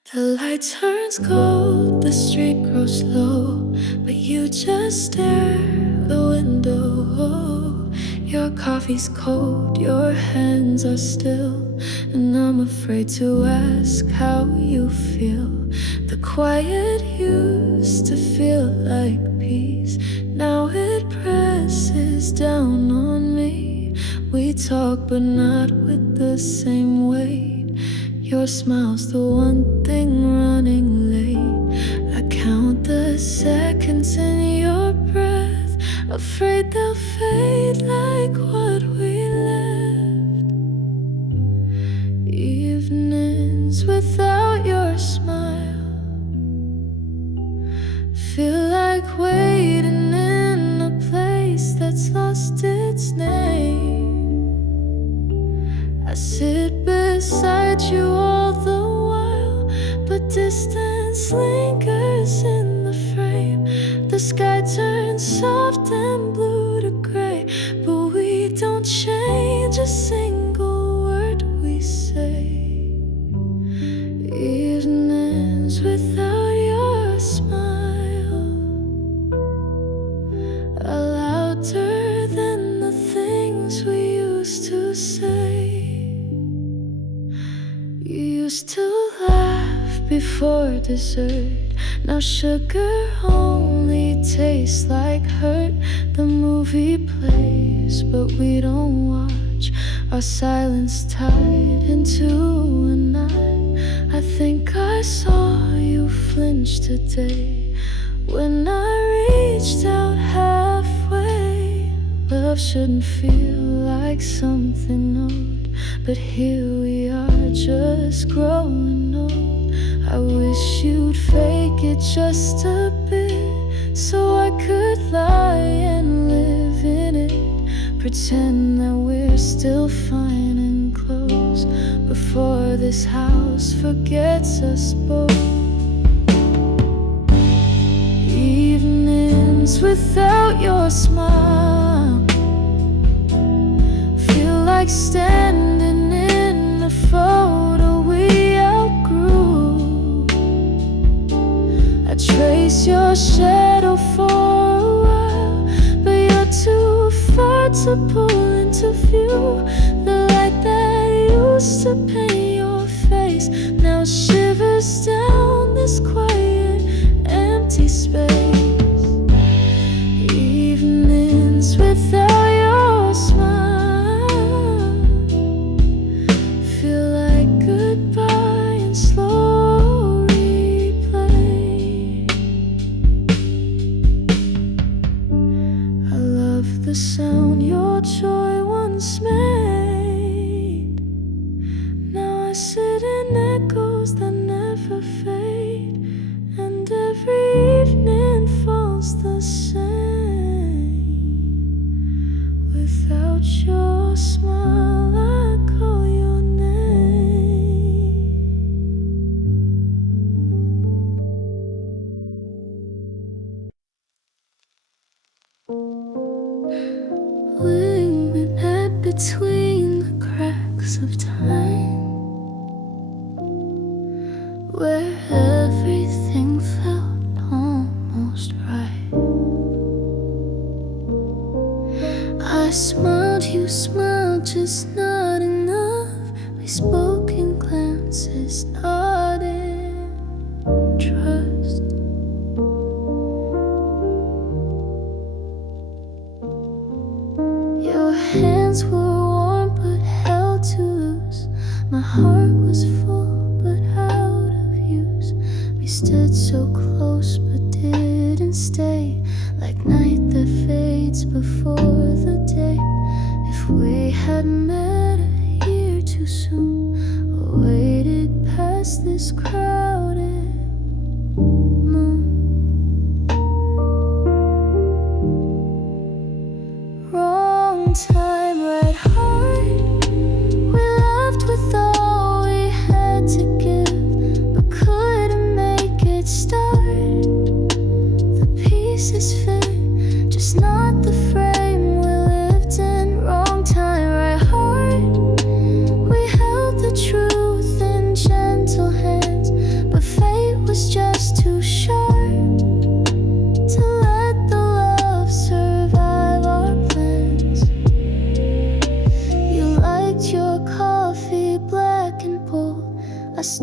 The light turns cold, the street grows low, but you just stare out the window. Your coffee's cold, your hands are still, and I'm afraid to ask how you feel. The quiet used to feel like peace, now it presses down on me. We talk but not with the same weight. Your smile's the one thing running late. I count the seconds in your breath, afraid they'll fade like what we left. Evenings without your smile feel like waiting in a place that's lost its name. I sit beside you all the while, but distance lingers in the frame. The sky turns soft and blue to gray, but we don't change a single word we say. Evenings without your smile are louder than the things we used to say. You used to laugh before dessert, now sugar only tastes like hurt. The movie plays, but we don't watch, our silence tied into a knot. I think I saw you flinch today when I reached out halfway. Love shouldn't feel like something old, but here we are just growing old. I wish you'd fake it just a bit, so I could lie and live in it. Pretend that we're still fine and close before this house forgets us both. Evenings without your smile feel like standing in a photo we outgrew. I trace your shadow for a while, but you're too far to pull into view. The light that used to paint your face now shivers down this quiet, empty space. Evenings without your smile feel like goodbye in slow replay. I love the sound your joy once made. Now I sit in echoes that never fade, and every evening falls the same. Without your smile, I call your name. We met between the cracks of time, where everything felt almost right. I smiled, you smiled, just not enough. We spoke in glances, not in trust. Your hands were warm but held too loose. My heart was full but out of use. We stood so close but didn't stay, like night that fades before the day. If we had met a year too soon, or waited past this crowded moon. Wrong time, right heart. We left with all we had to give, but couldn't make it start. The pieces fit, just not the frame we lived in. Wrong time, right heart. We held the truth in gentle hands, but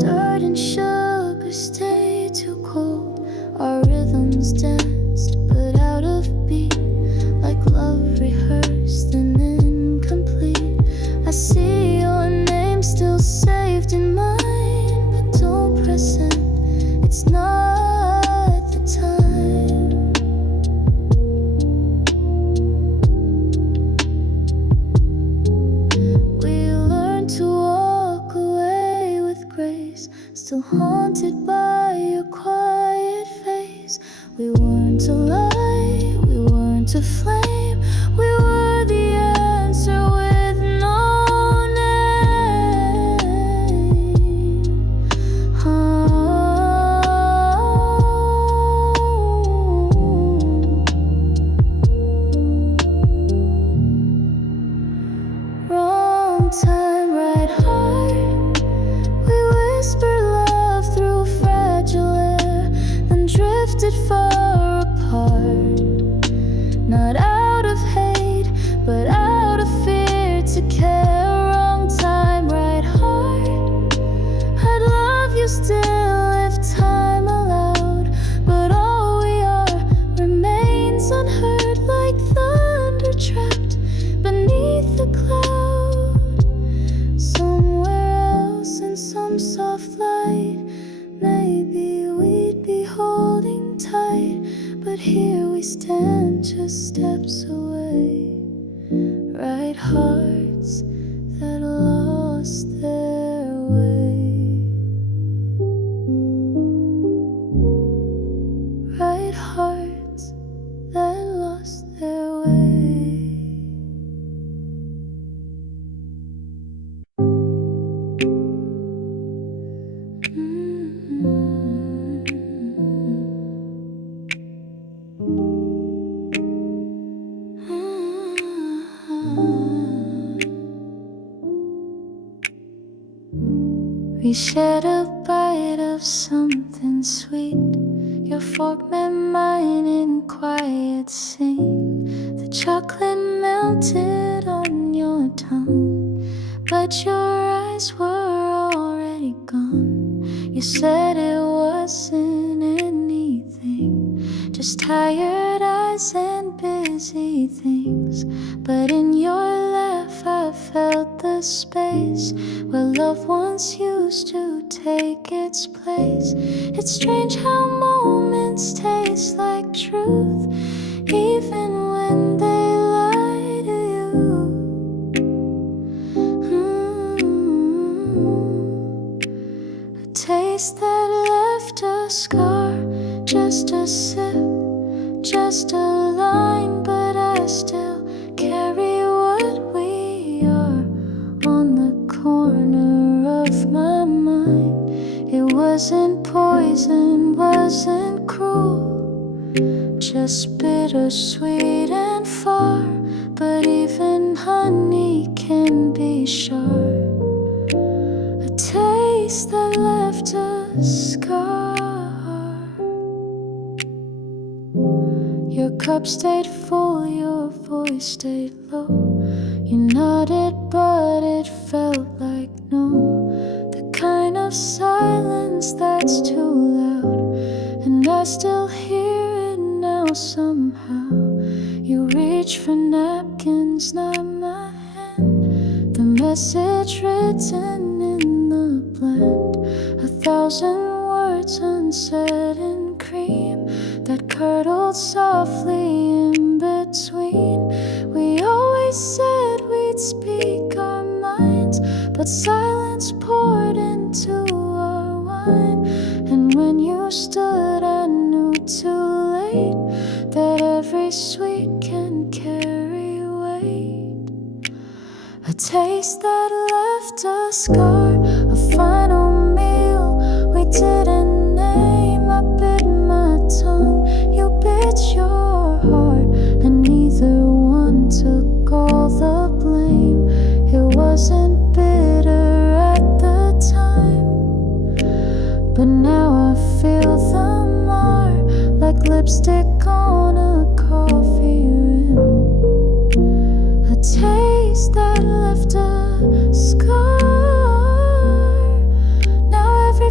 dirt and sugar stayed too cold. Our rhythms danced but out of beat, like love rehearsed and incomplete. I see your name still saved in mine, but don't press in, it's not the time. We learned to walk away with grace, still haunted by your quiet face. We weren't a light, we weren't a flame, we were the answer with no name. Wrong time, right heart. We whispered love through fragile air, then drifted far apart. Not out of hate, but out of fear to care. Wrong time, right heart. I'd love you still if time allowed, but all we are remains unheard, like thunder trapped beneath the cloud. Somewhere else in some soft light, maybe we'd be holding tight, but here we stand just steps away. Right hearts that lost their way. Right hearts that lost their way. We shared a bite of something sweet. Your fork met mine in quiet sync. The chocolate melted on your tongue, but your eyes were already gone. You said it wasn't anything, just tired eyes and busy things. But in your laugh I felt the space where love once used to take its place. It's strange how moments taste like truth, even when they lie to you. A taste that left a scar, just a sip, just a line, but I still carry what we are on the corner of my mind. It wasn't poison, wasn't cruel, just bittersweet and far. But even honey can be sharp. A taste that left a scar. Your cup stayed full, your voice stayed low. You nodded, but it felt like no. The kind of silence that's too loud, and I still hear it now somehow. You reach for napkins, not my hand. The message written in the blend, 1,000 words unsaid in cream that curdled softly in between. We always said we'd speak our minds, but silence poured into our wine. And when you stood I knew too late that every sweet can carry weight. A taste that left a scar, a final meal we didn't name. I bit my tongue, you bit your heart, and neither one took all the blame. It wasn't bitter at the time, but now I feel the mar, like lipstick on a coffee rim. A taste that left a scar. Now every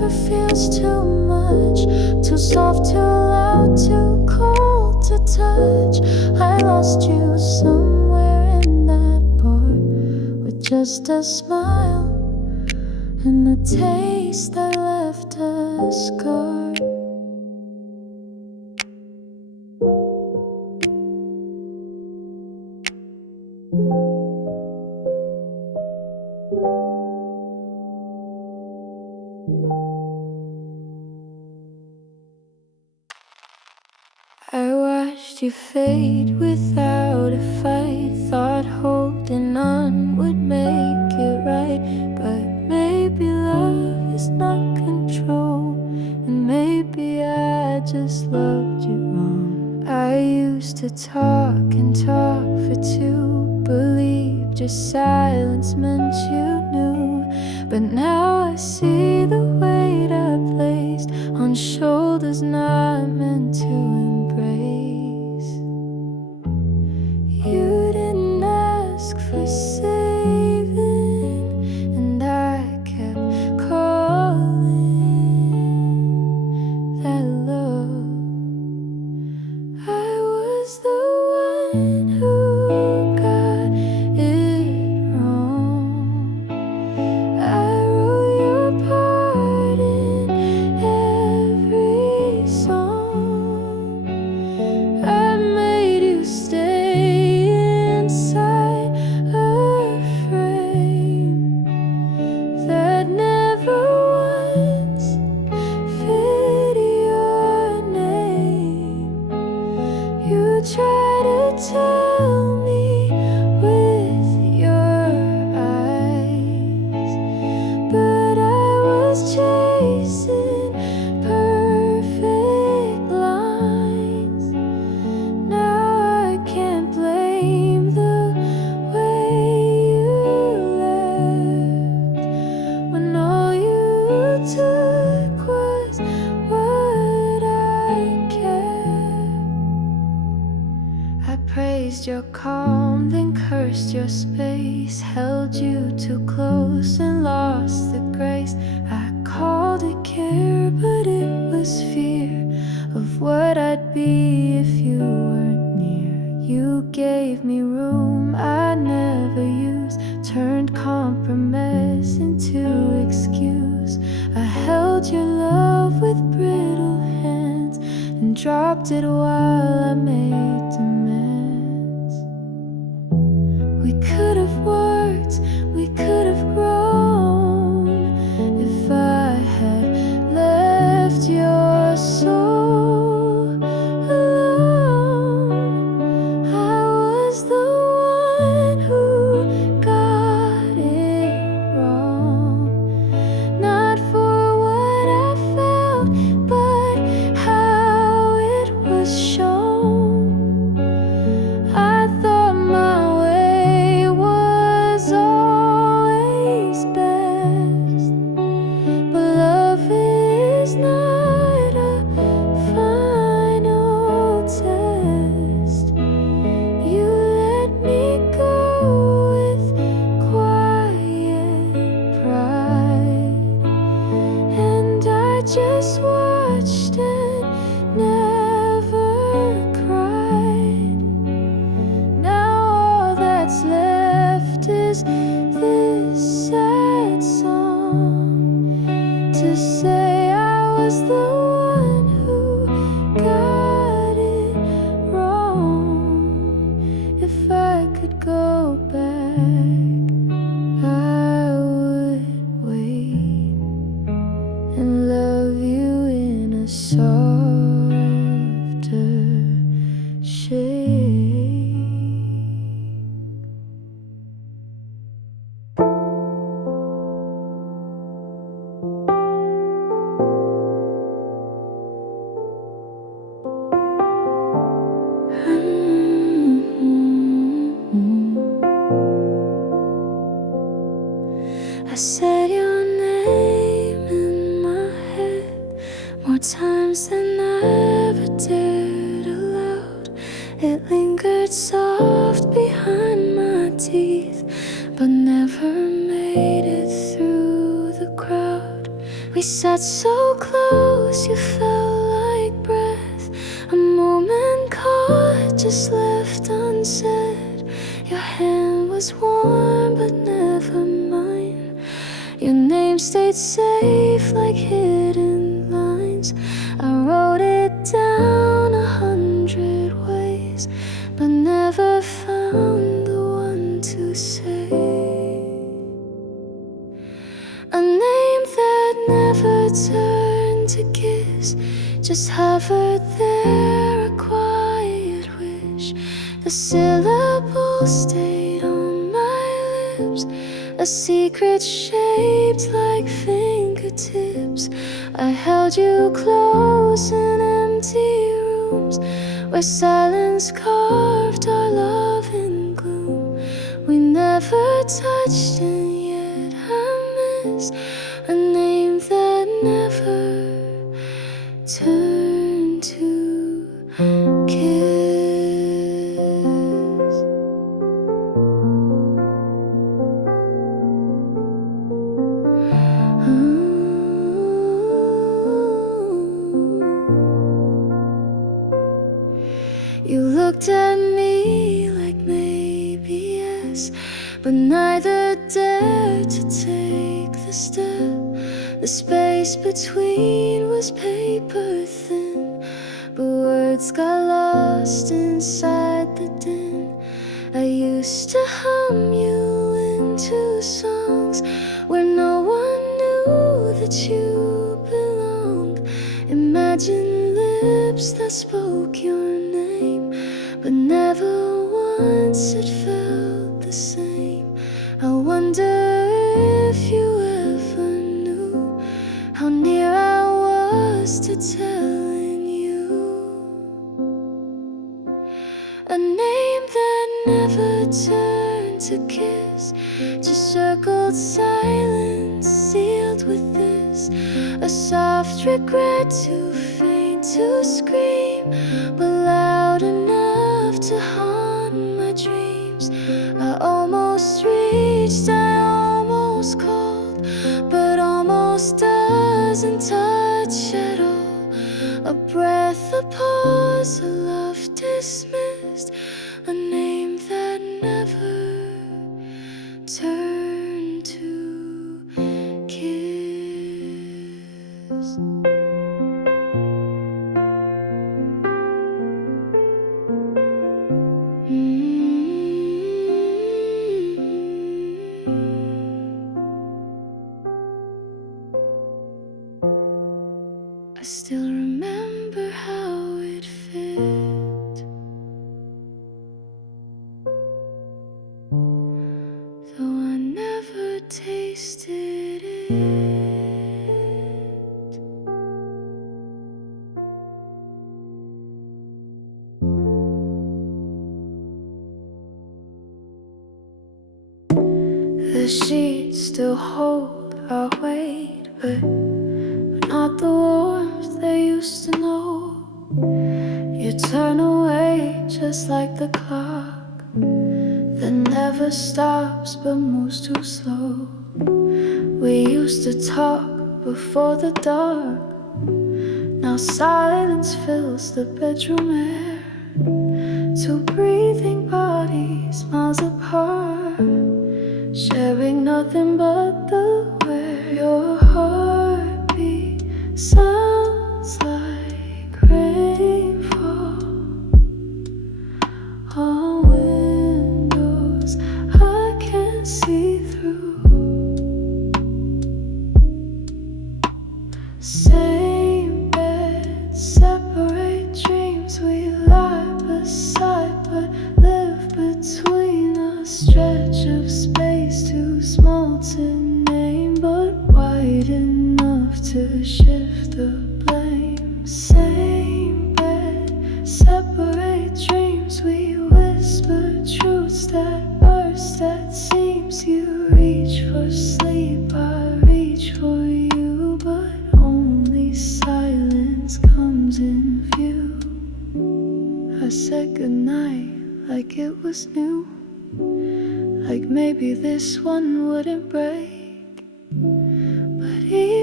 never feels too much, too soft, too loud, too cold to touch. I lost you somewhere in that bar with just a smile and a taste that left a scar. I watched you fade without a fight. Thought holding on would make it right, but maybe love is not control, and maybe I just loved you wrong. I used to talk and talk for two, believed your silence meant you knew, but now I see the weight I placed on shoulders not meant to embrace. You didn't ask for saving, and I kept calling that love. I was the one who got it wrong. I wrote your part in every song. I made you stay inside a frame that never once fit your name. You try to tell me with your eyes, but I was chasing perfect lines. Now I can't blame the way you left, when all you took was what I kept. I praised your calm, then cursed your space, held you too close and lost the grace. I called it care, but it was fear of what I'd be if you weren't near. You gave me room I never used, turned compromise into excuse. I held your love with brittle hands and dropped it while I made demands. We could have worked, we could have grown, if I had left your soul alone. I was the one who got it wrong, not for what I felt, but how it was shown. I thought my way was always best, but love is not a final test. You let me go with quiet pride, and I just watched and never cried. Now all that's left is this sad song to say I was the one who got it wrong. If I could go back, I would wait and love you in a softer shade. I said your name in my head more times than I ever dared aloud. It lingered soft behind my teeth, but never made it through the crowd. We sat so close, you felt like breath. A moment caught, just left unsaid. Your hand was warm, but never mine. Your name stayed safe like hidden lines. I wrote it down 100 ways, but never found the one to say. A name that never turned to kiss, just hovered there, a quiet wish. The syllables stayed on my lips, a secret shaped like fingertips. I held you close in empty rooms, where silence carved our love in gloom. We never touched, and yet I miss a name that never turned to kiss. You looked at me like maybe yes, but neither dared to take the step. The space between was paper thin, but words got lost inside the din. I used to hum you into songs where no one knew that you belonged. Imagine lips that spoke your name, but never once it felt the same. I wonder if you ever knew how near I was to telling you. A name that never turned to kiss, just circled silence, sealed with this. A soft regret, too faint to scream, but loud enough to haunt my dreams. I almost reached, I almost called, but almost doesn't touch at all. A breath, a pause, a love dismissed, a name that never turned to kiss. I still remember how it fit, though I never tasted it. The sheets still hold our weight, but not the warmth they used to know. You turn away just like the clock that never stops but moves too slow. We used to talk before the dark, now silence fills the bedroom air. Two breathing bodies miles apart, sharing nothing but the wear. Your heartbeat sounds like rainfall on windows I can't see through. Same bed, separate dreams. We lie beside but live between. A stretch of space too small to name, but wide enough to shift the blame. Same bed, separate dreams. We whisper truths that burst at seams. You reach for sleep, I reach for you, but only silence comes in view. I said goodnight like it was new, like maybe this one wouldn't break. But even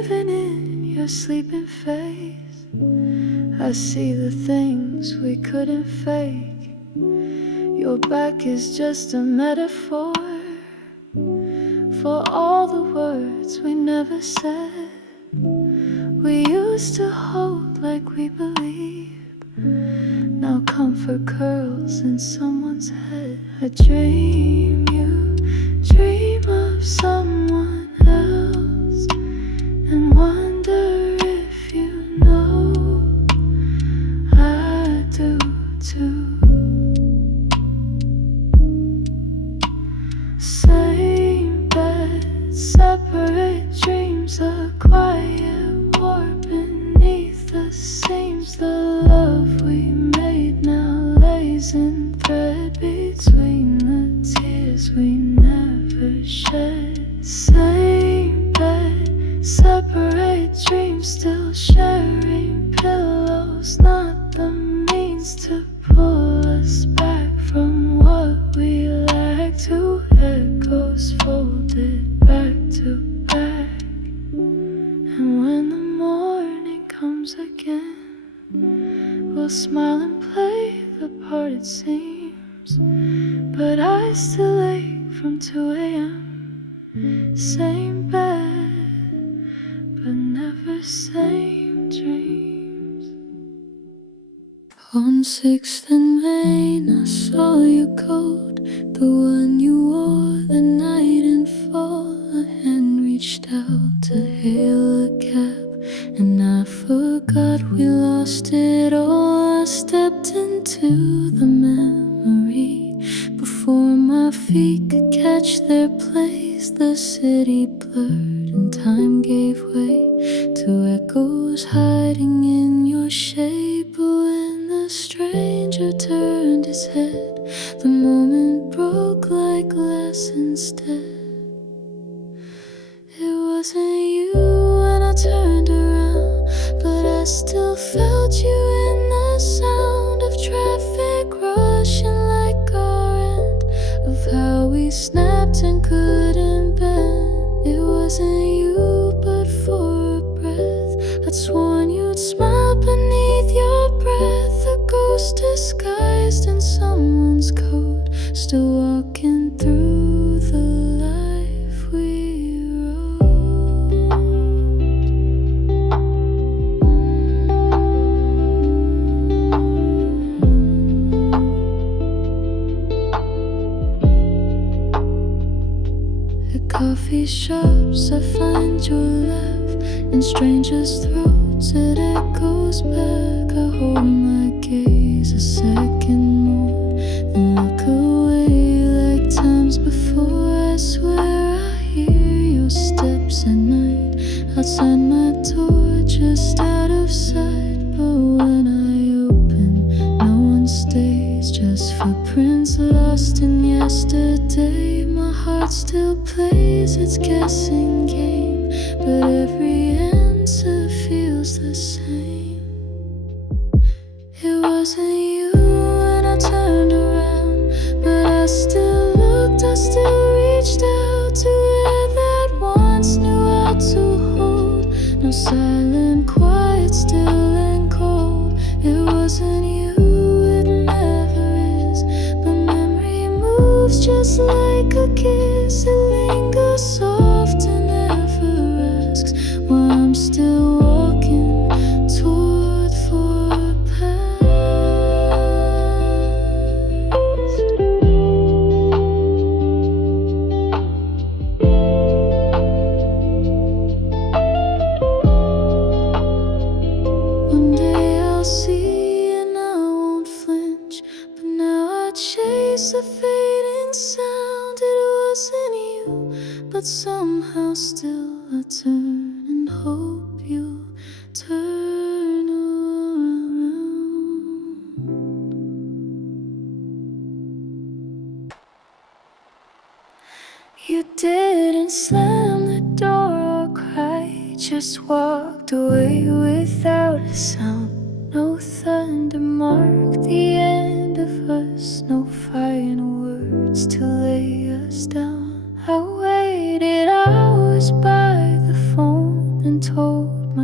even in your sleeping face, I see the things we couldn't fake. Your back is just a metaphor for all the words we never said. We used to hold like we believe. Now comfort curls in someone's head. I dream you dream of someone else and wonder if you know I do too. Same bed, separate dreams, a quiet war beneath the seams. The love we made now lays in thread between the tears we never shed. Same bed, separate dreams, still sharing pillows, not the means to pull us back from what we lack. Two echoes folded back to back. And when the morning comes again, we'll smile and play the part it seems. But I still ache from 2 a.m. Same bed, but never same dreams. On 6th and Main, I saw your coat, the one you wore the night in fall. A hand reached out to hail a cab, and I forgot we lost it all. I stepped into the memory before my feet could catch their place. The city blurred and time gave way to echoes hiding in your shape. But when the stranger turned his head, the moment broke like glass instead. It wasn't you when I turned around, but I still felt you in the sound of traffic rushing like our end, of how we snapped and couldn't bend. It wasn't you, but for a breath I'd sworn you'd smile beneath your breath. A ghost disguised in someone's coat, still walking through the life we wrote. At coffee shops I find your laugh, in strangers' throats it echoes back. I hold my gaze a second more, then look away like times before. I swear I hear your steps at night outside my door, just out of sight. But when I open, no one stays, just footprints lost in yesterday. My heart still plays its guessing game, but every answer feels the same. It wasn't you when I turned around, but I still looked, I still reached out to where that once knew how to hold. No silent quiet, still and cold. It wasn't you, it never is, but memory moves just like a kiss. It lingers soft and never asks why I'm still walking toward for a past. One day I'll see and I won't flinch, but now I chase a fading sound. It wasn't you, but somehow still I turn and hope you'll turn around. You didn't slam the door or cry, just walked away without a sound. No thunder marked the end of us, no final words to lay us down. I waited hours by the phone and told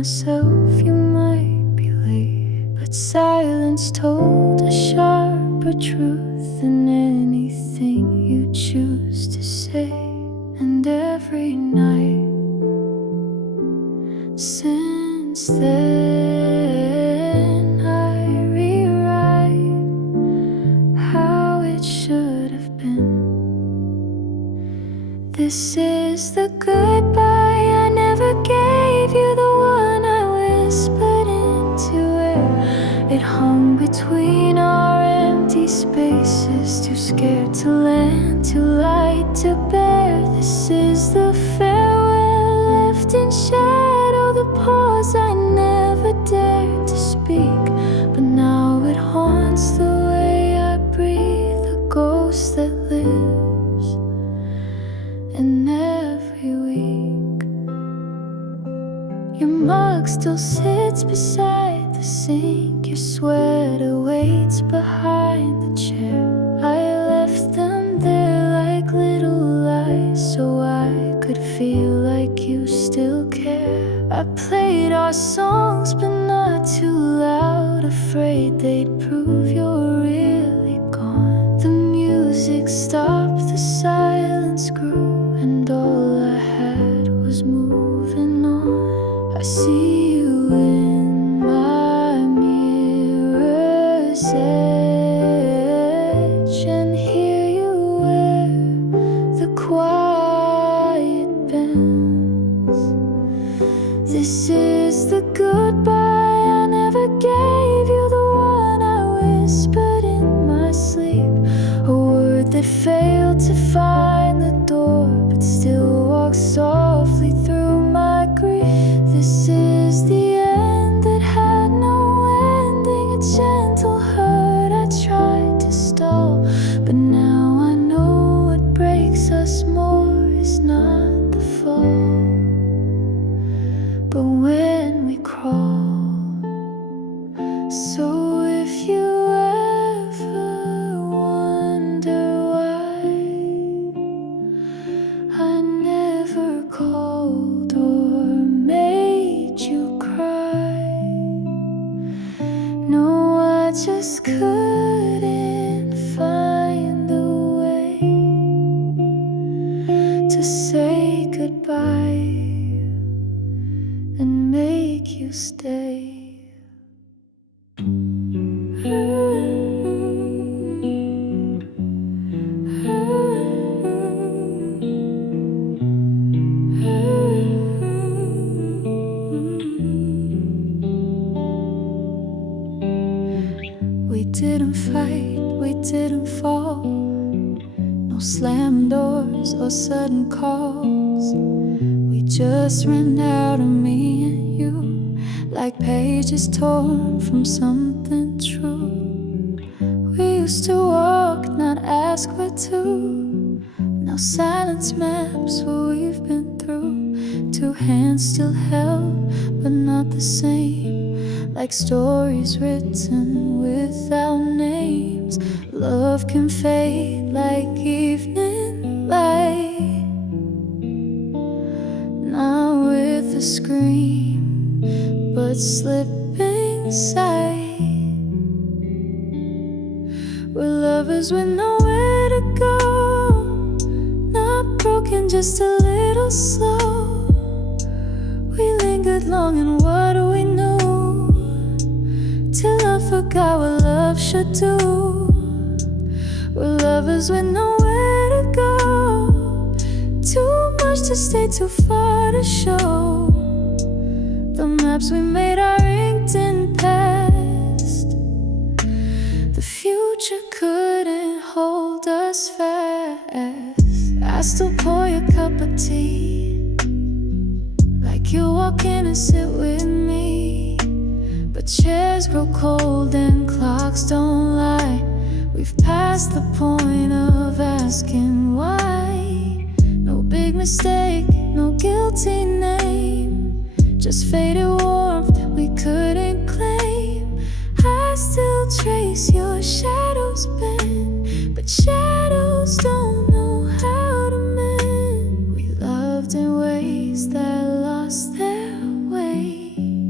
myself you might be late, but silence told a sharper truth than anything you choose to say. And every night since then I rewrite how it should have been. This is the goodbye I never gave you, the one I whispered into air. It hung between our empty spaces, too scared to land, too light to bear. This is the farewell left in shadow, the pause I never dared to speak, but now it haunts the way I breathe, the ghost that lives in every week. Your mug still sits beside the sink, your sweater waits behind the chair. I left them there like little lies, so I could feel like you still care. I played our songs but not too loud, afraid they'd prove you're really gone. The music stopped, the silence grew, and all I had was moving on. I see you in my mirror's edge and hear you where the quiet bends. This is the goodbye I never gave you, the one I whispered in my sleep, a word that failed to find the door but still walks softly through my grief. This is the end that had no ending, a gentle hurt I tried to stall, but now I know what breaks us more is not the fall, but when we crawl. So if you ever wonder why I never called or made you cry, no, I just couldn't find a way to say goodbye and make you stay. We didn't fight, we didn't fall, no slam doors or sudden calls. We just ran out of me and you, like pages torn from something true. We used to walk, not ask where to. Now silence maps what we've been through. Two hands still held, but not the same, like stories written without names. Love can fade like evening light, not with a scream, but slipping sight. We're lovers with nowhere to go, not broken, just a little slow. We lingered long in what we knew, till I forgot what love should do. We're lovers with nowhere to go, too much to stay, too far to show. The maps we made are inked in past, the future couldn't hold us fast. I still pour your cup of tea, like you walk in and sit with me, but chairs grow cold and clocks don't lie. We've passed the point of asking why. No big mistake, no guilty name, just faded warmth we couldn't claim. I still trace your shadows bend, but shadows don't know how to mend. We loved in ways that lost their way,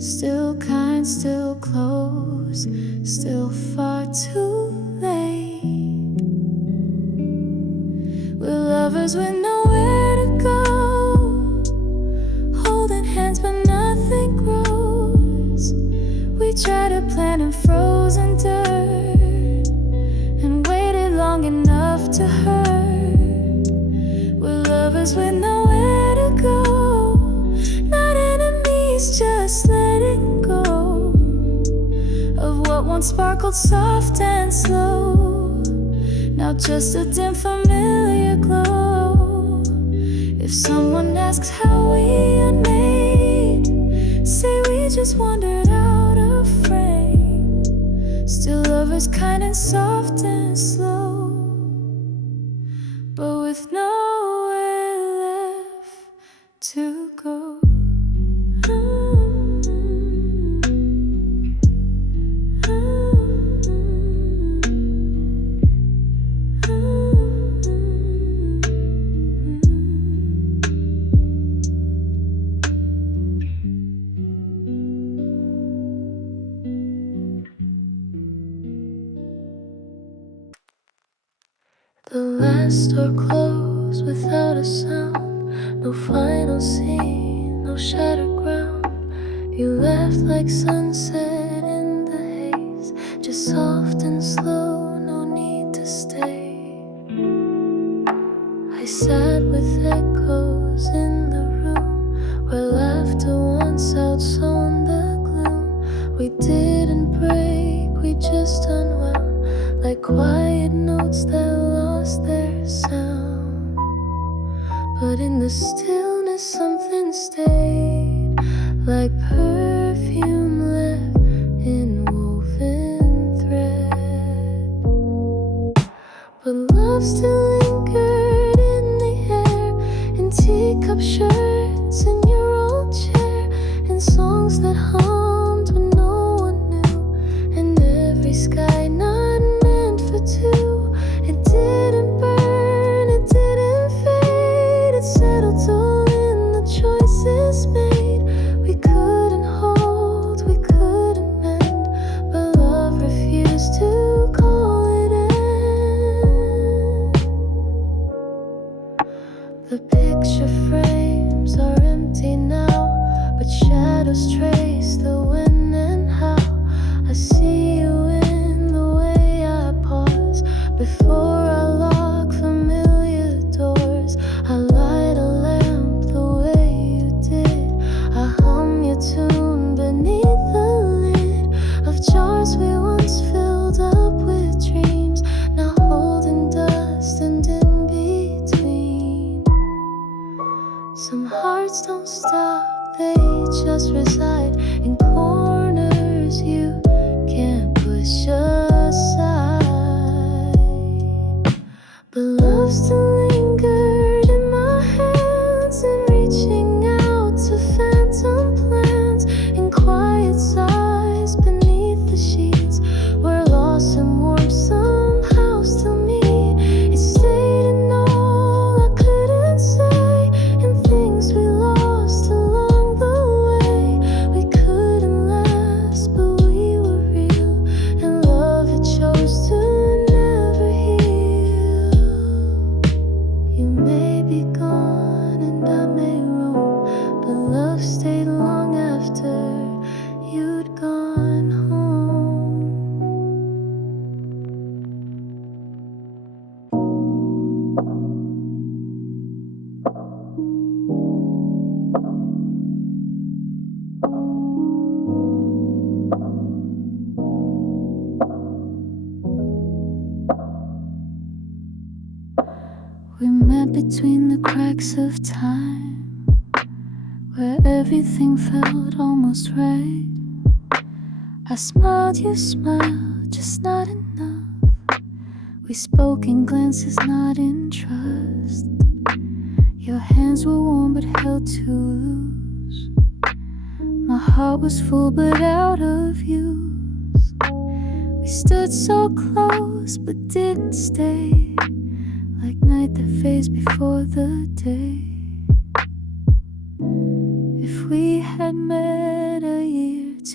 Still kind, still close, still far too late. We're lovers with nowhere to go, holding hands but nothing grows. We tried to plant in frozen dirt and waited long enough to hurt. We're lovers with nowhere to go, not enemies, just letting go of what once sparkled soft and slow. Now just a dim familiar glow. If someone asks how we are made, say we just wandered out of frame. Still lovers, kind and soft and slow, but with nowhere left to go. The last door closed without a sound. No final scene, no shattered ground. You left like sunset in the haze, just soft and slow, no need to stay. I sat with echoes in the room where laughter once outshone the gloom. We didn't break, we just unwound, like quiet notes that lost their sound. But in the stillness something stayed, like perfume left in woven thread. But love still lingered in the air, in teacup shirts, in your old chair, in songs that hummed when no one knew, and every sky not meant for two. It didn't burn, it didn't fade, it settled all in the choices made. We couldn't hold, we couldn't mend, but love refused to call it in. The picture frames are empty now, but shadows trace the when and how. I see you in the way I pause before I lock familiar doors. I light a lamp the way you did, I hum your tune beneath the lid of jars we once filled up with dreams, now holding dust and in between. Some hearts don't stop, they just reside in corners you can't push aside. But love still lingered in my hands, and reaching out to phantom plans, in quiet sighs beneath the sheets, where loss and warmth somehow still meet. It stayed in all I couldn't say, in things we lost along the way. We couldn't last, but we were real, and love it chose to never heal. You may be gone and I may roam, but love stayed long after you'd gone home. We met between the cracks of time, where everything felt almost right. I smiled, you smiled, just not enough. We spoke in glances, not in trust. Your hands were warm but held too loose. My heart was full but out of use. We stood so close but didn't stay, like night that fades before the day. If we had met a year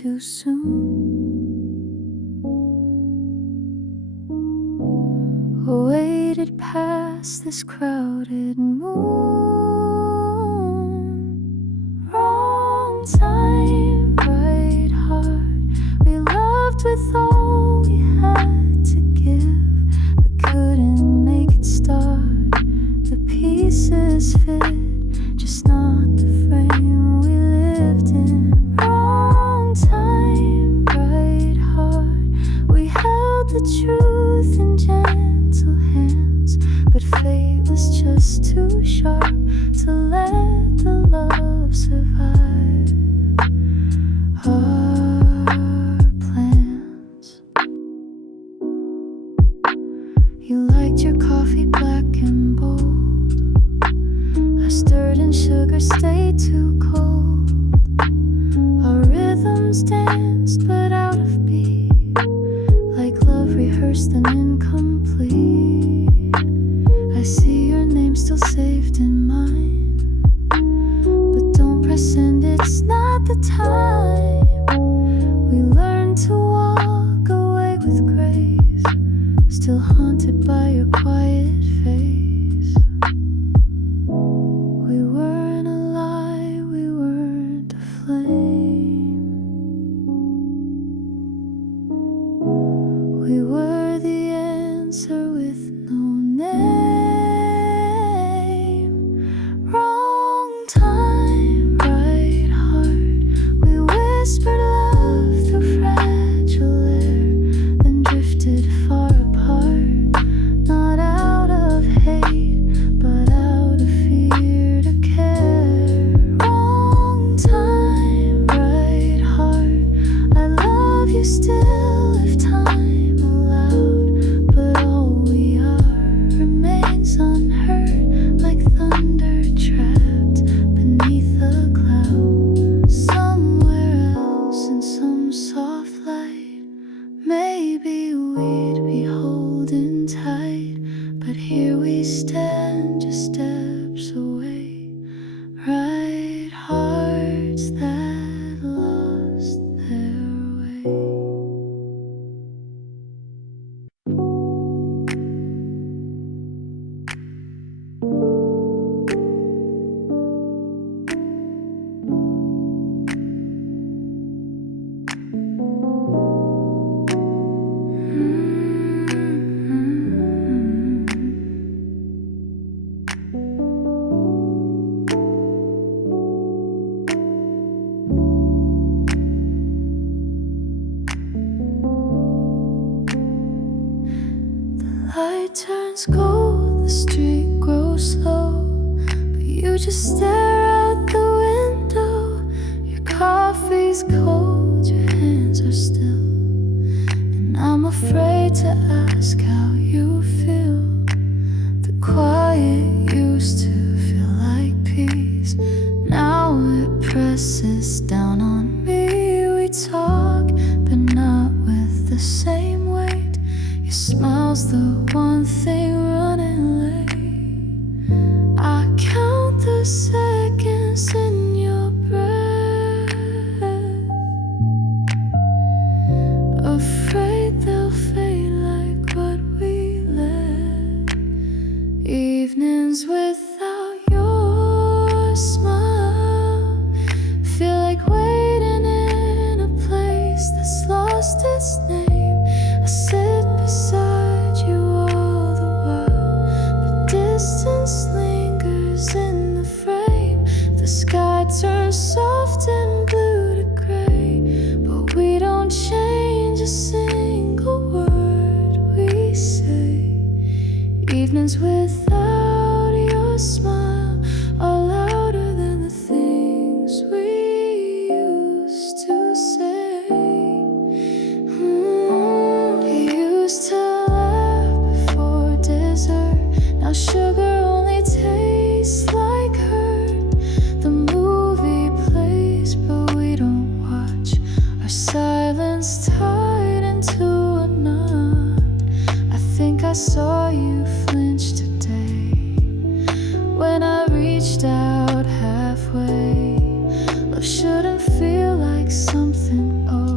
too soon. Waded past this crowded moon. Wrong time, right heart. We loved with all we had to give, but couldn't make it start. The pieces fit, just not the frame we lived in. Wrong time, right heart. We held the truth in gentle hands, but fate was just too sharp to let the love survive our plans. You liked your coffee black and bold. I stirred and sugar stayed too cold. Our rhythms danced but out of beat, like love rehearsed and incomplete. I see your name still saved in mine, but don't pretend it's not the time. We learned to walk away with grace, still haunted by your quiet face. We weren't a lie, we weren't a flame. We were the answer with no name. Wrong time, right heart. We whispered love through fragile air, then drifted far apart. Not out of hate, but out of fear to care. Wrong time, right heart. I love you still if time allowed, but all we are remains unheard, like thunder trapped beneath a cloud. Somewhere else in some soft light, maybe we'd be holding tight, but here we stand just steps away. Right hearts that lost their way. Light turns cold, the street grows slow, but you just stare out the window. Your coffee's cold, your hands are still, and I'm afraid to ask how you feel. The quiet used to feel like peace, now it presses down on me. We talk, but not with the same weight. Your smile's the one thing running late. I count the seconds in your breath, afraid they'll fade like what we left. Evenings without your smile feel like waiting in a place that's lost its name. I sit beside you all the while, but distance lingers in the frame. The sky turns soft and blue to gray, but we don't change a single word we say. Evenings without your smile are louder than the things we used to say. You used to laugh before dessert, now sugar only tastes like hurt. The movie plays, but we don't watch. Our silence tied into a knot. I think I saw you flinch today when I reached out halfway. Love shouldn't feel like something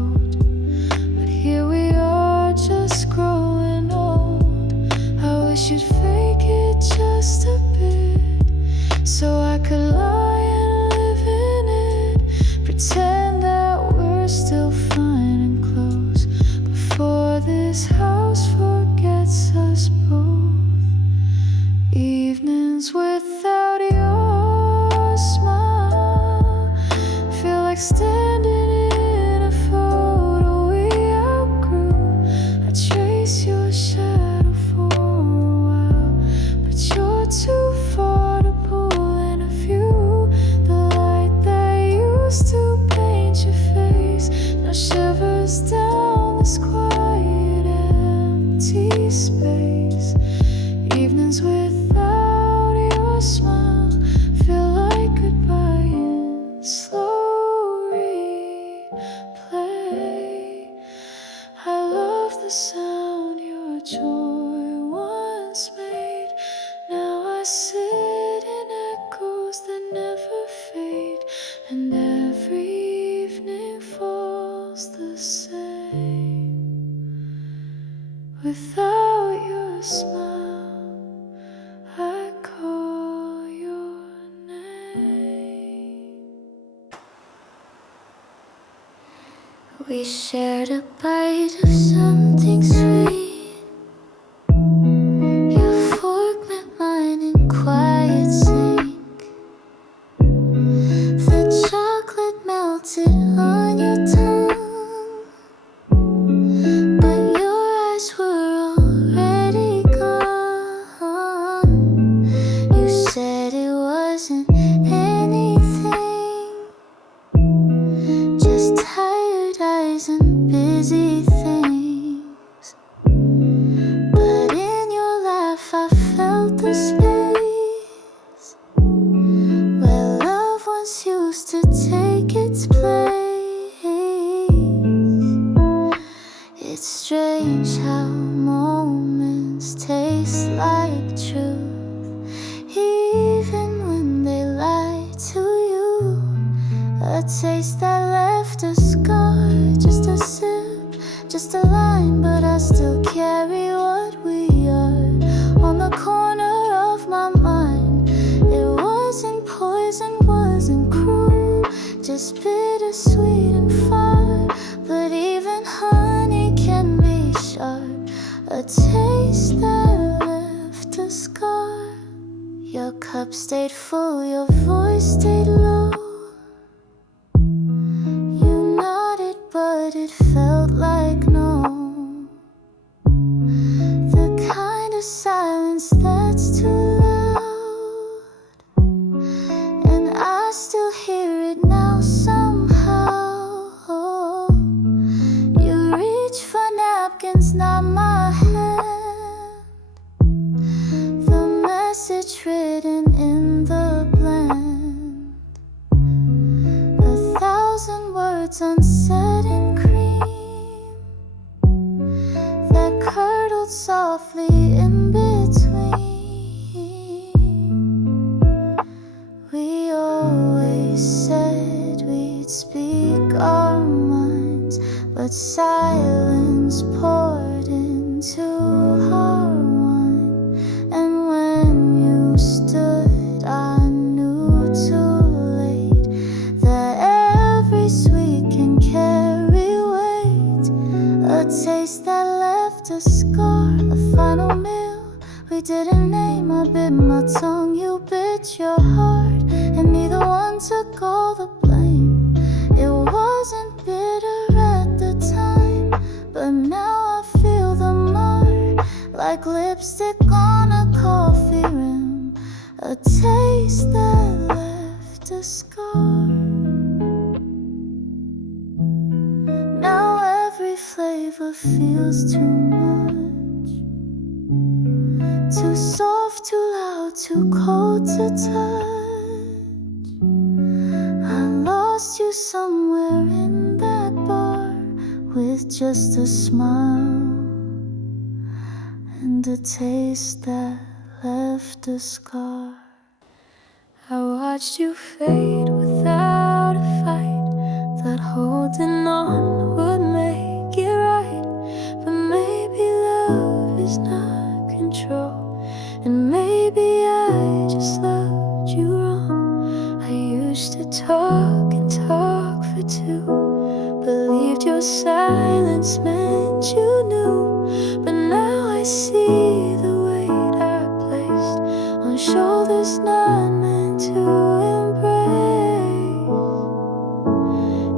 standing in a photo we outgrew. I trace your shadow for a while, but you're too far to pull in a view. The light that used to paint your face now shivers down this quiet empty space. Evenings without your smile feel like goodbye in slow replay. I love the sound your joy once made. Now I sit in echoes that never fade, and every evening falls the same. Without your smile, I call your name. We shared a bite of something sweet. Your fork met mine in quiet sync. The chocolate melted on your tongue, but your eyes were already gone. You said it wasn't anything, just tired eyes and busy things. But in your laugh I felt the space where love once used to take its place. It's strange how moments taste like truth, even when they lie to you. A taste that left a scar, just a sip, just a line, but I still carry what we are on the corner of my mind. It wasn't poison, wasn't cruel, just bittersweet and far. But even honey can be sharp, a taste that left a scar. Your cup stayed full, your voice stayed low. You nodded, but it felt like no. The kind of silence that's too loud, and I still hear it now somehow. You reach for napkins, not my hand. The message written in the blend, 1,000 words unsaid in cream that curdled softly in between. We always said we'd speak our minds, but silence poured into our wine. And when you stood, I knew too late that every sweet can carry weight. A taste that left a scar, a final meal we didn't name. I bit my tongue, you bit your heart, and neither one took all the blame. It wasn't bitter at the time, but now I feel the mark, like lipstick on a coffee rim. A taste that left a scar. Now every flavor feels too much, too soft, too loud, too cold to touch. I lost you somewhere in that bar with just a smile and a taste that left a scar. I watched you fade without a fight, thought holding on would make it right. But maybe love is not control, and maybe I just loved you wrong. I used to talk and talk for two, believed your silence meant you knew. But now I see the weight I placed on shoulders not meant to embrace.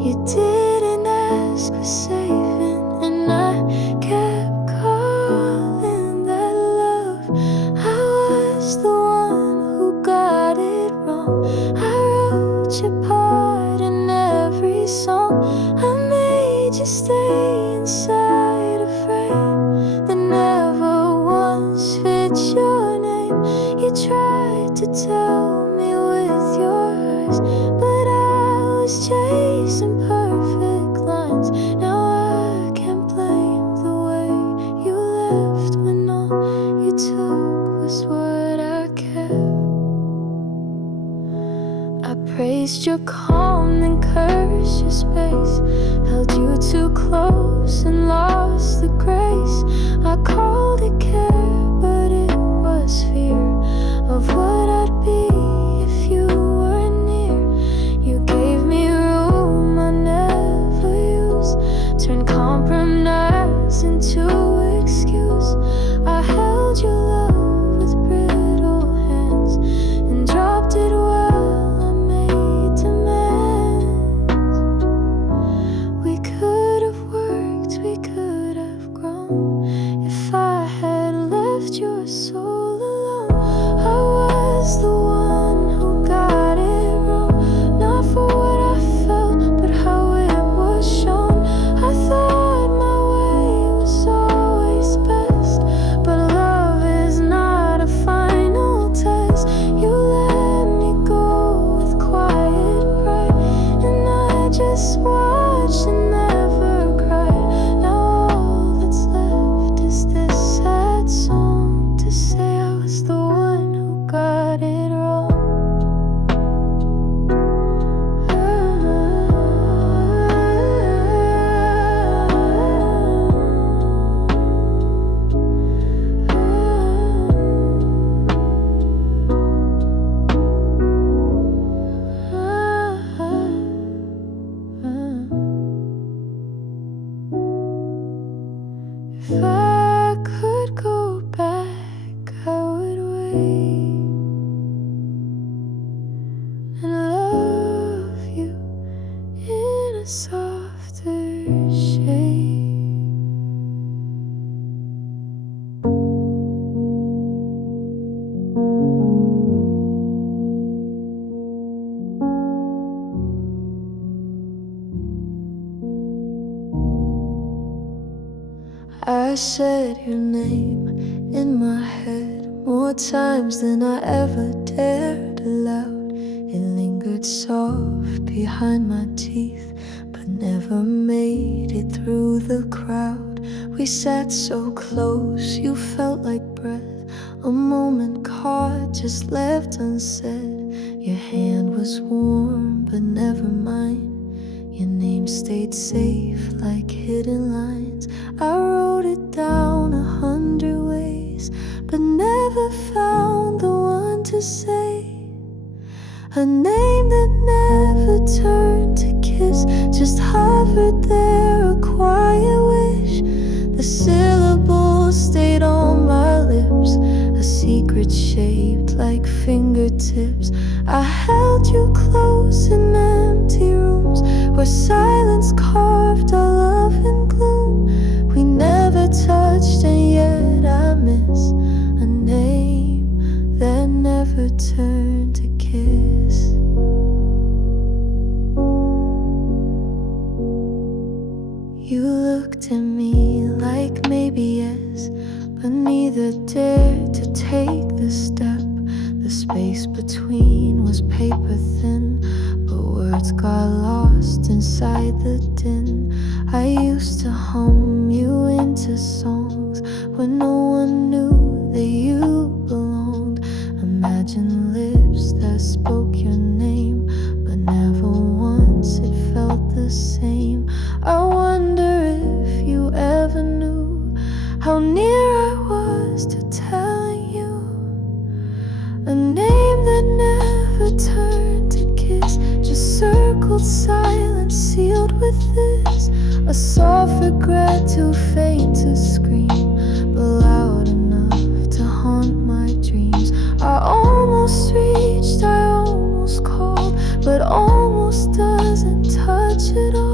You didn't ask for saving, and I kept calling that love. I was the one who got it wrong. I wrote your part in every song. I made you stay inside a frame that never once fit your name. You tried to tell me with your eyes, but I was chasing perfect lines. Now I can't blame the way you left when all you took was what I kept. I praised your calm and cursed your space, held you too close and lost the grace. I called it care, but it was fear of what I'd be if you were near. You gave me room I never used, turned compromise into excuse. I held your love with brittle hands and dropped it while I made demands. We could have worked, we could have grown if I had left your soul alone. I was the one who got it wrong, not for what I felt, but how it was shown. I thought my way was always best, but love is not a final test. You let me go with quiet pride, and I just watched and never cried. Now all that's left is this sad song to say I was the one who got it wrong. If I could go back, I would wait and love you in a softer shade. I said your name in my head more times than I ever dared aloud. It lingered soft behind my teeth, but never made it through the crowd. We sat so close, you felt like breath, a moment caught, just left unsaid. Your hand was warm, but never mine. Your name stayed safe like hidden lines. I wrote it down 100 ways, but never found the one to say. A name that never turned to kiss, just hovered there, a quiet wish. The syllables stayed on my lips, a secret shaped like fingertips. I held you close in empty rooms where silence carved our love in gloom. We never touched, and yet I miss a name that never turned to kiss. You looked at me like maybe yes, but neither dared to take the step. The space between was paper thin, but words got lost inside the din. I used to hum you into songs when no one knew that you belonged. Imagine lips that spoke your name, but never once it felt the same. I wonder if you ever knew how near I was to telling you a name that never turned to kiss, just circled silence sealed with this. A soft regret too faint to scream, but loud enough to haunt my dreams. I almost reached, I almost called, but almost doesn't touch it all.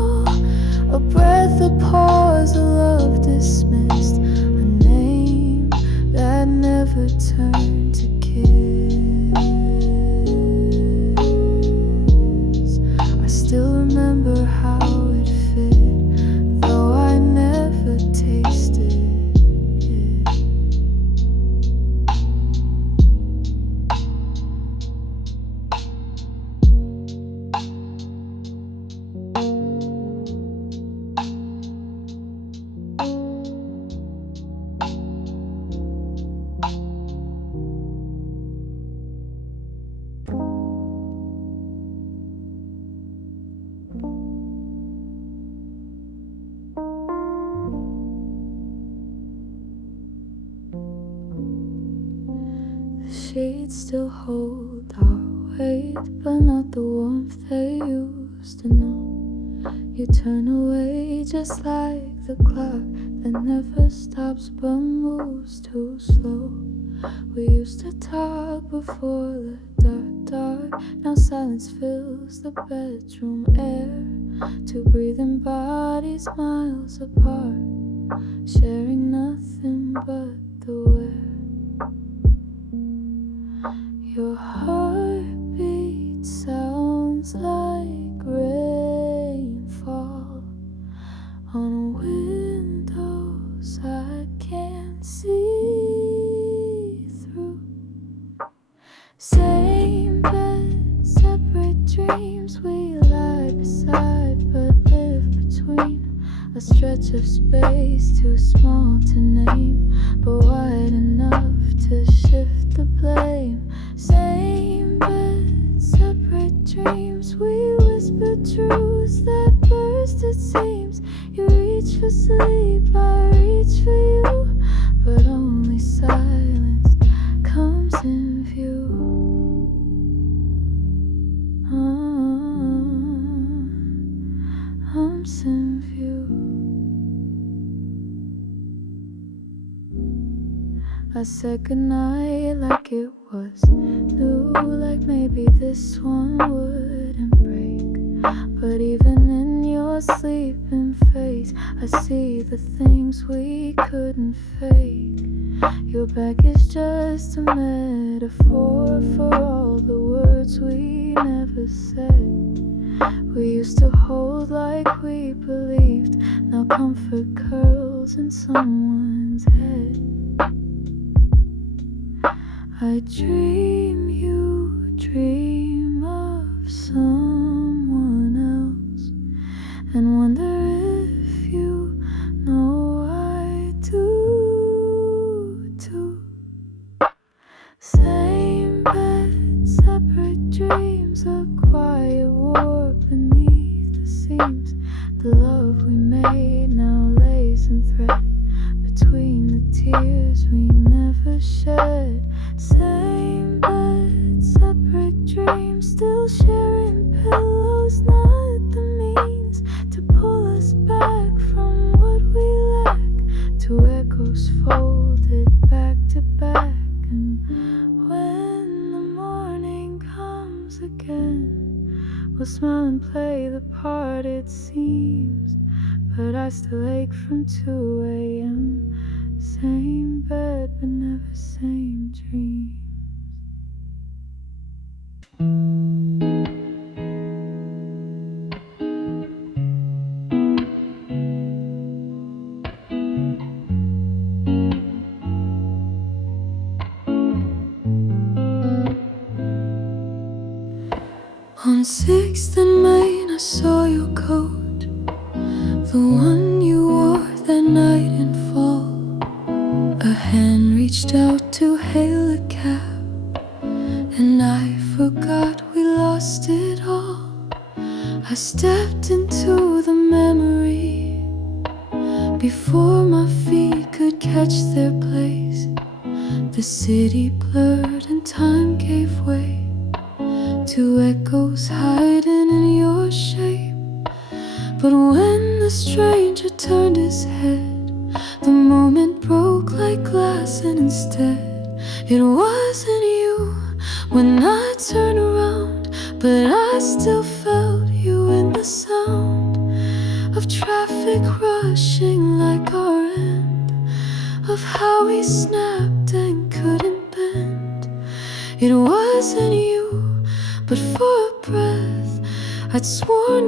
turn to kiss. I still remember how it fit, though I never tasted it. She'd still hold our weight, but not the warmth they used to know. You turn away just like the clock that never stops but moves too slow. We used to talk before the dark. Now silence fills the bedroom air. Two breathing bodies miles apart, sharing nothing but the wear. Your heartbeat sounds like rainfall on windows I can't see through. Same bed, separate dreams, we lie beside but live between. A stretch of space too small to name, but wide enough to shift the blame. Same bed, separate dreams, we whisper truths that burst it seems. You reach for sleep, I reach for you, but only silence comes in view. Comes in view. I said goodnight like it was new, like maybe this one wouldn't break. But even in your sleeping face, I see the things we couldn't fake. Your back is just a metaphor for all the words we never said. We used to hold like we believed, now comfort curls in someone's head. I dream you dream of someone else, and wonder if you know I do too. Same bed, separate dreams, a quiet war beneath the seams. The love we made now lays in thread between the tears we never shed. Same bed, separate dreams, still sharing pillows, not the means to pull us back from what we lack. Two echoes folded back to back, and when the morning comes again, we'll smile and play the part it seems. But I still ache from 2 a.m. Same bed, but never same dreams. On 6th and Main, I saw your coat, the one you wore that night in fall. A hand reached out to hail a cab, and I forgot we lost it all. I stepped into the memory before my feet could catch their place. The city blurred and time gave way to echoes hiding in your shape. But when the stranger turned his head, the moment broke like glass, and instead it wasn't you. When I turned around, but I still felt you in the sound of traffic rushing like our end, of how we snapped and couldn't bend.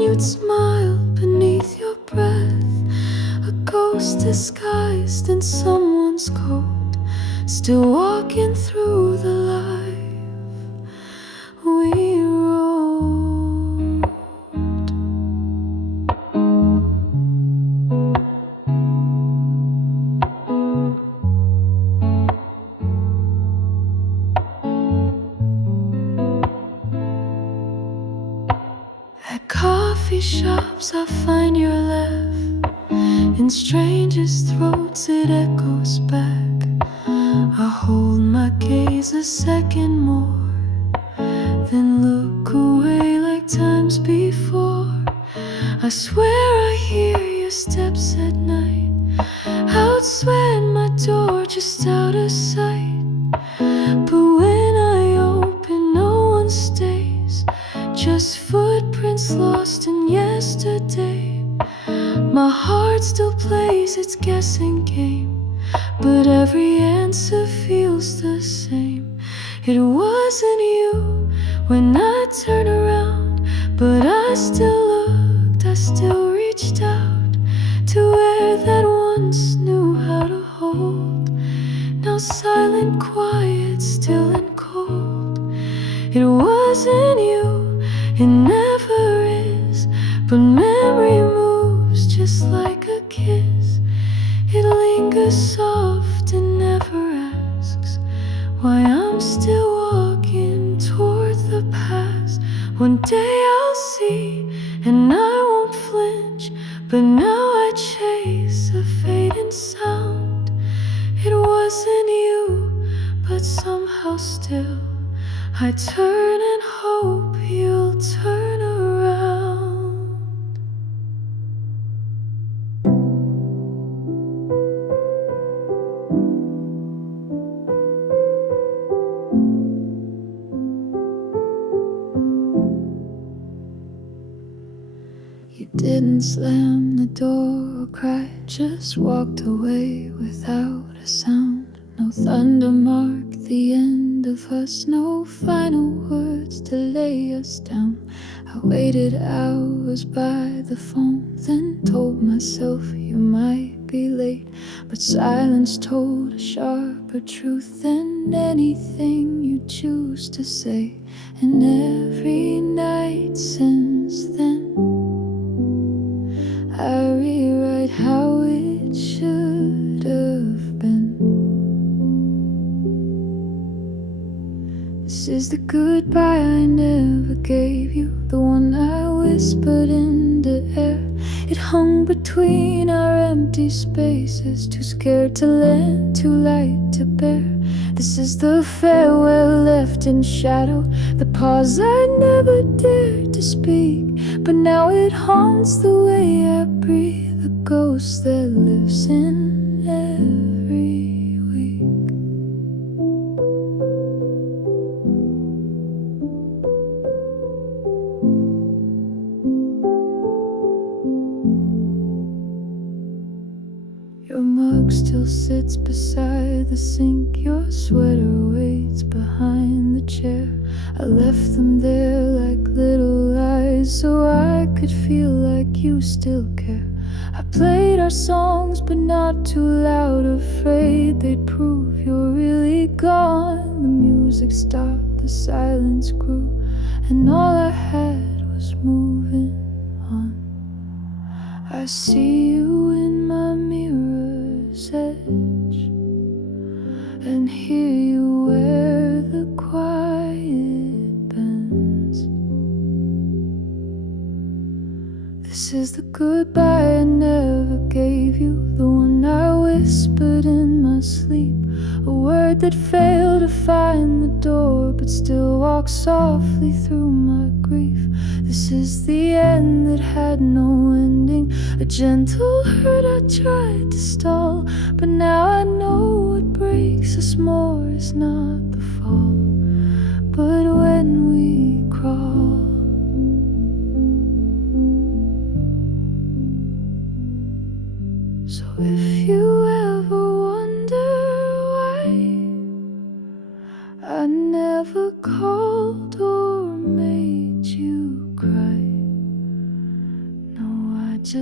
you'd smile beneath your breath, a ghost disguised in someone's coat, still walking through the life we wrote. At coffee shops I find your laugh, in strangers' throats it echoes back. I hold my gaze a second more, then look away like times before. I swear I hear your steps at night, outside my door just out of sight. But when I open no one stays, just footprints lost in yesterday. My heart still plays its guessing game, but every answer feels the same. It wasn't you when I turned around, but I still looked, I still reached out to where that once knew how to hold. Now silent, quiet, still and cold. It wasn't you, it never is, but memory moves just like a kiss. It lingers soft and never asks why I'm still walking toward the past. One day I'll see and I won't flinch, but now I chase a fading sound. It wasn't you, but somehow still I turn and hope you'll turn around. You didn't slam the door or cry, just walked away without a sound. No thunder marked the end of us, no final words to lay us down. I waited hours by the phone, then told myself you might be late, but silence told a sharper truth than anything you choose to say. And every night since then I rewrite how it should have been. This is the goodbye I never gave you, the one I whispered in the air. It hung between our empty spaces, too scared to lend, too light to bear. This is the farewell left in shadow, the pause I never dared to speak, but now it haunts the way I breathe, a ghost that lives in every week. Your mug still sits beside the sink, your sweater waits behind the chair. I left them there like little lies, so I could feel like you still care. I played our songs but not too loud, afraid they'd prove you're really gone. The music stopped, the silence grew, and all I had was moving on. I see you in my mirror's edge, and hear you where the quiet bends. This is the goodbye I never gave you, the one I whispered in my sleep, a word that failed to find the door, but still walks softly through my grief. This is the end that had no ending, a gentle hurt I tried to stall, but now I know what breaks us more is not the fall, but when we crawl. So if you ever wonder why I never called or made you cry,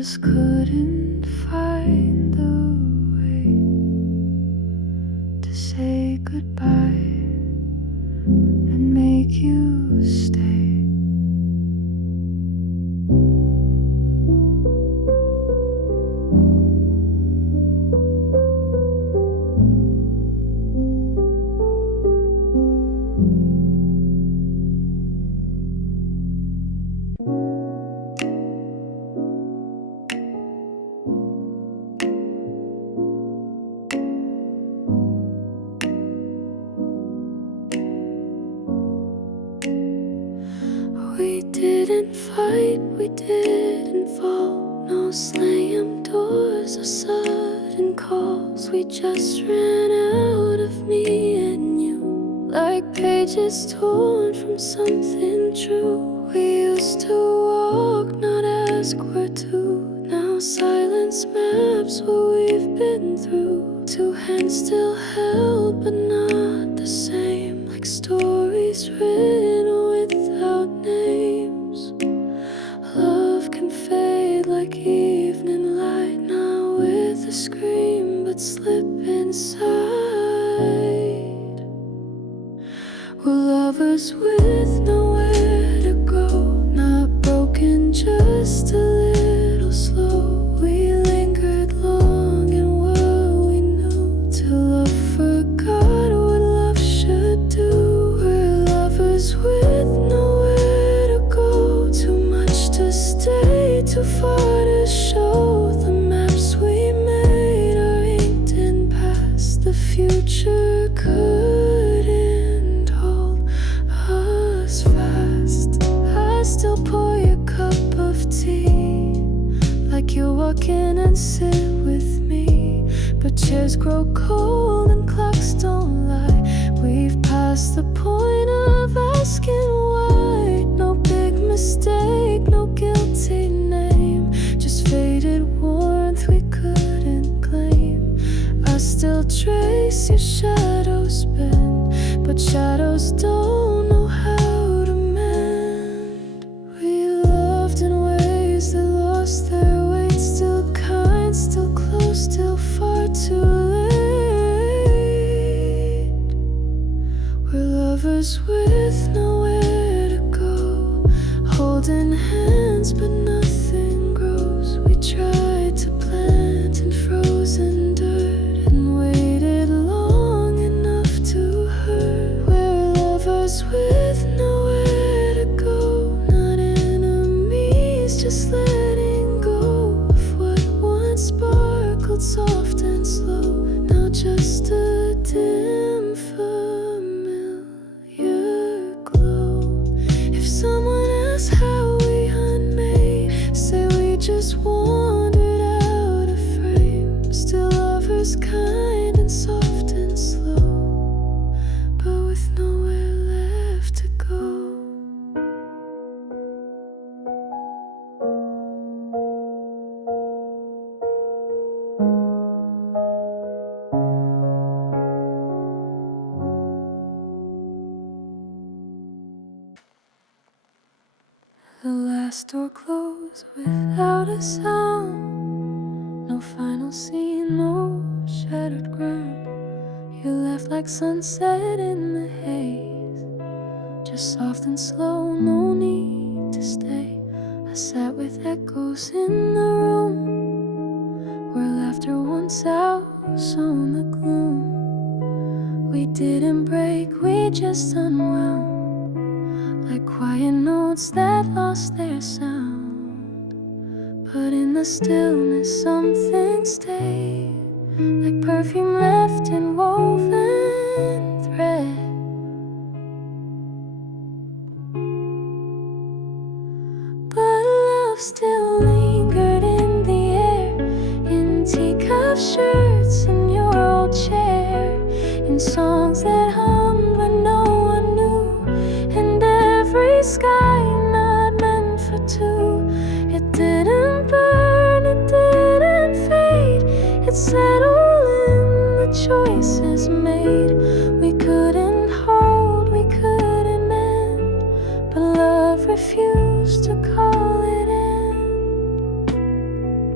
just couldn't find the way to say goodbye and make you stay. We didn't fight, we didn't fall. No slam doors or sudden calls. We just ran out of me and you, like pages torn from something true. We used to walk, not ask where to. Now silence maps what we've been through. Two hands still held but not the same, like stories written without names. Love can fade like evening light, not with a scream but slip inside. We're lovers with nowhere to go, not broken, just a little slow. We lingered long in what we knew, till love forgot what love should do. We're lovers with nowhere to go, too much to stay, too far to show. The maps we made are inked in past. The future couldn't hold us fast. I still pour your cup of tea, like you walk in and sit with me. But chairs grow cold and clocks don't lie. We've passed the point of asking why. No big mistake, no guilty name, just faded warmth we couldn't claim. I still trace your shadows bend, but shadows don't know how to mend. We loved in ways that lost their weight, still kind, still close, still far too late. We're lovers with nowhere to go, holding hands but nothing grows. We tried to plant in frozen dirt and waited long enough to hurt. We're lovers with nowhere to go, not enemies, just letting go of what once sparkled soft and slow. Now just a dim familiar glow. If someone asks how we unmade, say we just wandered out of frame. Still lovers, kind and soft and slow, but with nowhere left to go. The last door closed without a sound. No final scene, no shattered ground. You left like sunset in the haze, just soft and slow, no need to stay. I sat with echoes in the room, where laughter once housed on the gloom. We didn't break, we just unwound, like quiet notes that lost their sound. But in the stillness something stayed, like perfume left in woven thread. But love still lingered in the air, in teacup shirts in your old chair, in songs that hummed when no one knew, and every sky not meant for two. It didn't burn, it didn't fade, it settled in the choices made. We couldn't hold, we couldn't end, but love refused to call it in.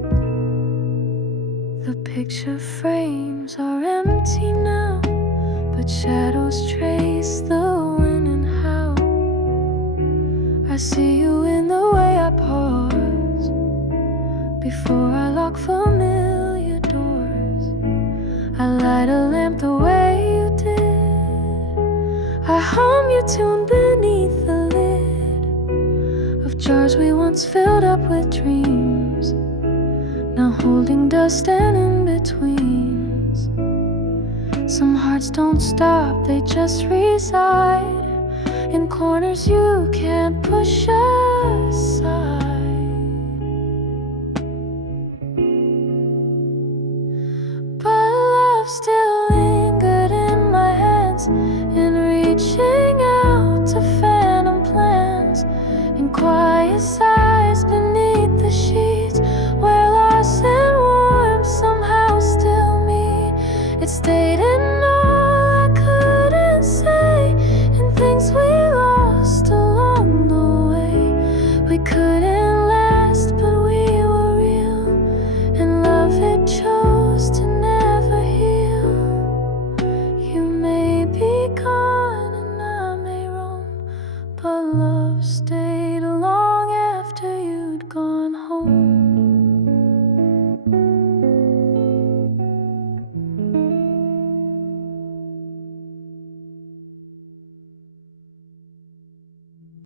The picture frames are empty now, but shadows trace the when and how. I see you in the way I pause before I lock familiar doors. I light a lamp the way you did. I hum your tune beneath the lid of jars we once filled up with dreams, now holding dust and in-betweens. Some hearts don't stop, they just reside in corners you can't push aside. But love still lingered in my hands, in reaching out to phantom plans in quiet silence.